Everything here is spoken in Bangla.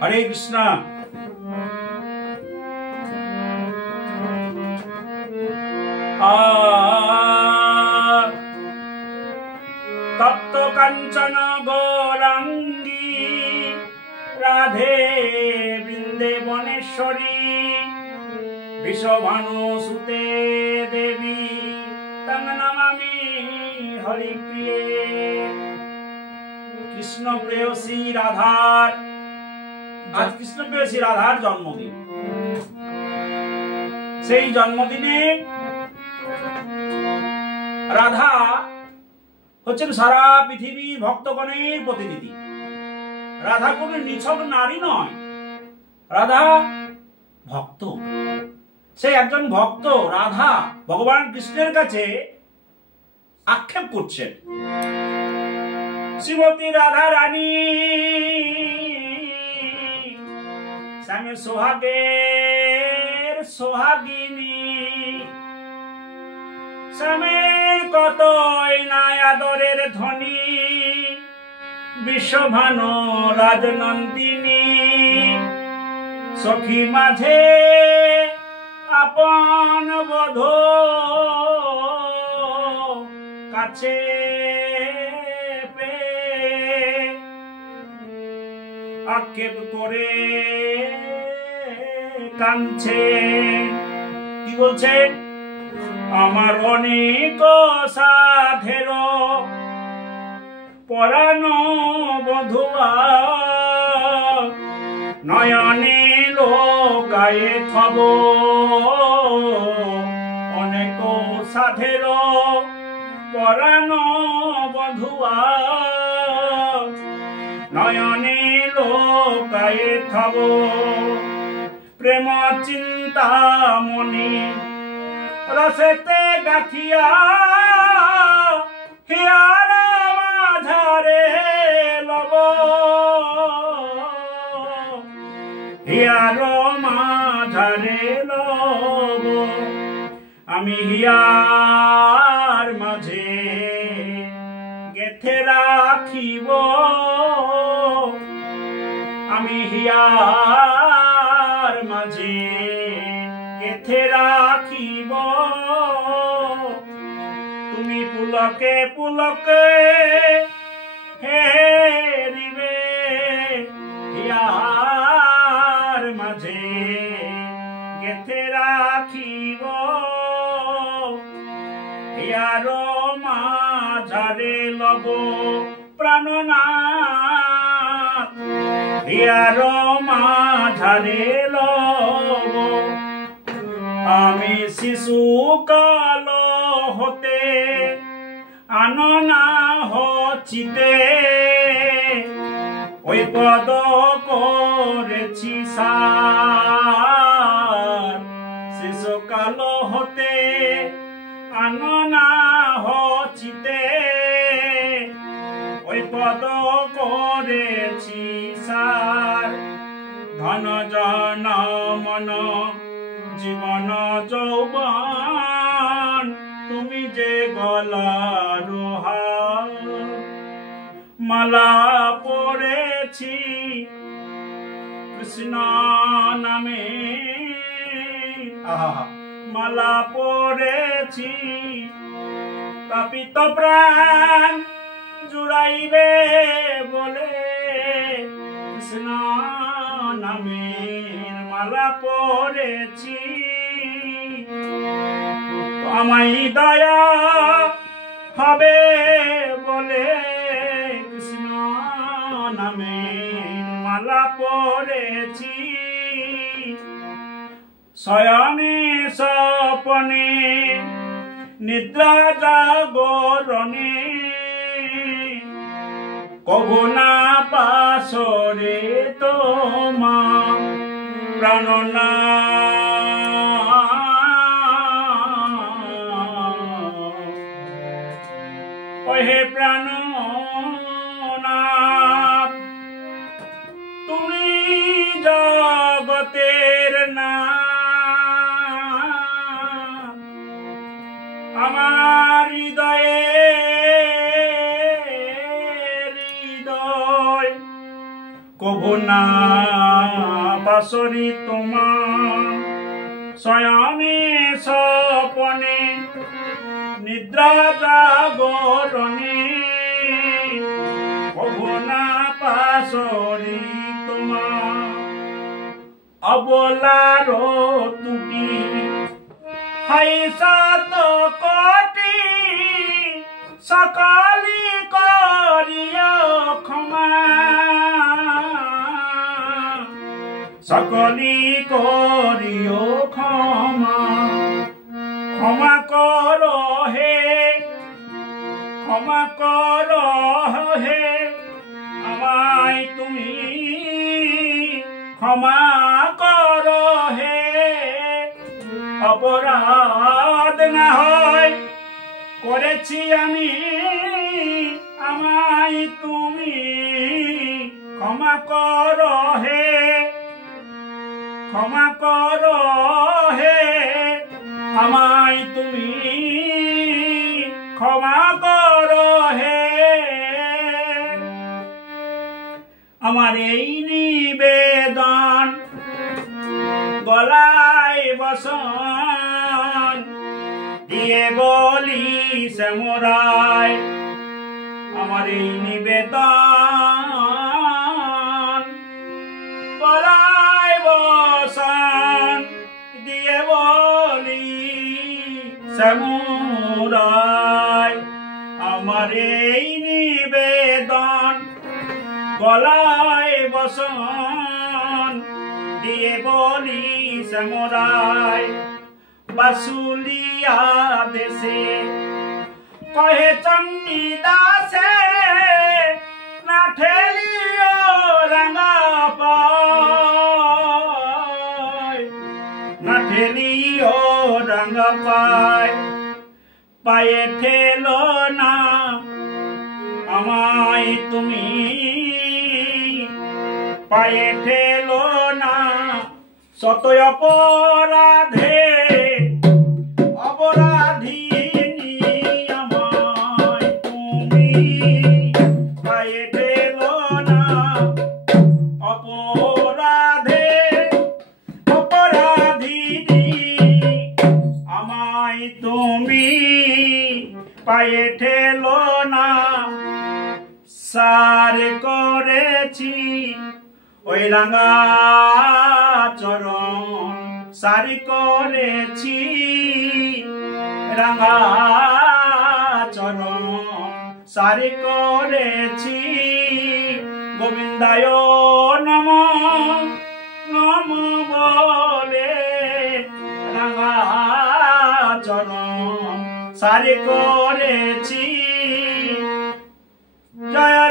হরে কৃষ্ণ। তপ্ত কাঞ্চন গৌরাঙ্গী রাধে বৃন্দেবনেশ্বরী বিশ্বভানু সুতে দেবী তং নমামি হরিপ্রিয়ে। কৃষ্ণ প্রেয়সী রাধার, আজ কৃষ্ণ প্রেয়সী রাধার জন্মদিন। সেই জন্মদিনে রাধা হচ্ছেন সারা পৃথিবীর ভক্তগণের প্রতিনিধি। রাধা কোন নিছক নারী নয়, রাধা ভক্ত। সে একজন ভক্ত। রাধা ভগবান কৃষ্ণের কাছে আক্ষেপ করছেন, শ্রীমতী রাধা রানী স্বামী সোহাগের সোহাগিনী, স্বামীর কতই না আদরের ধ্বনি, বিশ্বভানু রাজনন্দিনী সখী মাঝে আপন বধূ কাছে আক্ষেপ করে কাঁদছে। কি বলছে? আমার অনেক সাধের পরানো বধুয়া নয়নে লোকায়ে থব, অনেক সাধের পরানো বধুয়া নয়নে লোকায়ে থব, প্রেম চিন্তা মনি রসেতে গাথিয়া হিয়ার মাঝারে লব, হিয়ার মাঝারে লব, আমি হিয়ার মাঝে গেথে রাখিব, আমি হিয়ার মাঝে গেথে রাখিব, তুমি পুলকে পুলকে হেরিবে, হিয়ার মাঝে গেথে রাখিব, হিয়ার মাঝারে লব প্রাণনাথ, হিয়ার মাঝারে লব। আমি শিশু কাল হতে আননা হচিতে ওই পদ করেছি সার, শিশু কাল হতে আননা হচিতে ওই পদ করেছি সার, ধন জন মন জীবন যৌবন তুমি যে গলার হার, মালা পড়েছি কৃষ্ণ নামে, মালা পড়েছি তাপিত প্রাণ জুড়াইবে বলে, কৃষ্ণ নামে মালা পড়েছি, আমায় দয়া হবে বলে, কৃষ্ণ নামে মালা পড়েছি, শয়নে স্বপনে নিদ্রা জাগরণে কবু না পাশরে তোমা প্রাণনা, হে প্রাণনাথ তুমি জগতের নাথ, আমার হৃদয়ে হৃদয় কব না পাশরি তোমার শয়নে স্বপনে নিদ্রা জাগরণে কভু না পাশরি তোমার অবলার তুটি হাই সাত কোটি সকালি করিও ক্ষমা সকলি করিও ক্ষমা ক্ষমা কর হে ক্ষমা কর হে আমায় তুমি ক্ষমা কর হে অপরাধ না হয় করেছি আমি আমায় তুমি ক্ষমা কর হে ক্ষমা কর হে আমায় তুমি ক্ষমা কর হে আমার এই নিবেদন গলায় বসন দিয়ে বলি শ্যামরায় আমার এই নিবেদন গলায় বসন দিয়ে বলি শ্যামরায় আমার এই নিবেদন গলায় বসন দিয়ে বলি শ্যামরায় বাসুলিয়া দেশে কহে চন্ডী দাসে না ঠেলিও রাঙা পায় না ঠেলিও রাঙা পায় পায়ে ঠেলো না আমায় তুমি পায়ে ঠেলো না শত অপরাধে অপরাধিনী আমায় তুমি পায়ে ঠেলো না অপরাধে অপরাধিনী আমায় তুমি পায়ে ঠেলো না সার করেছি ওই রাঙা চরণ সারি করেছি রাঙা চরণ সারি করেছি গোবিন্দায় নম নম বলে রাঙা চরণ সারি করেছি জয়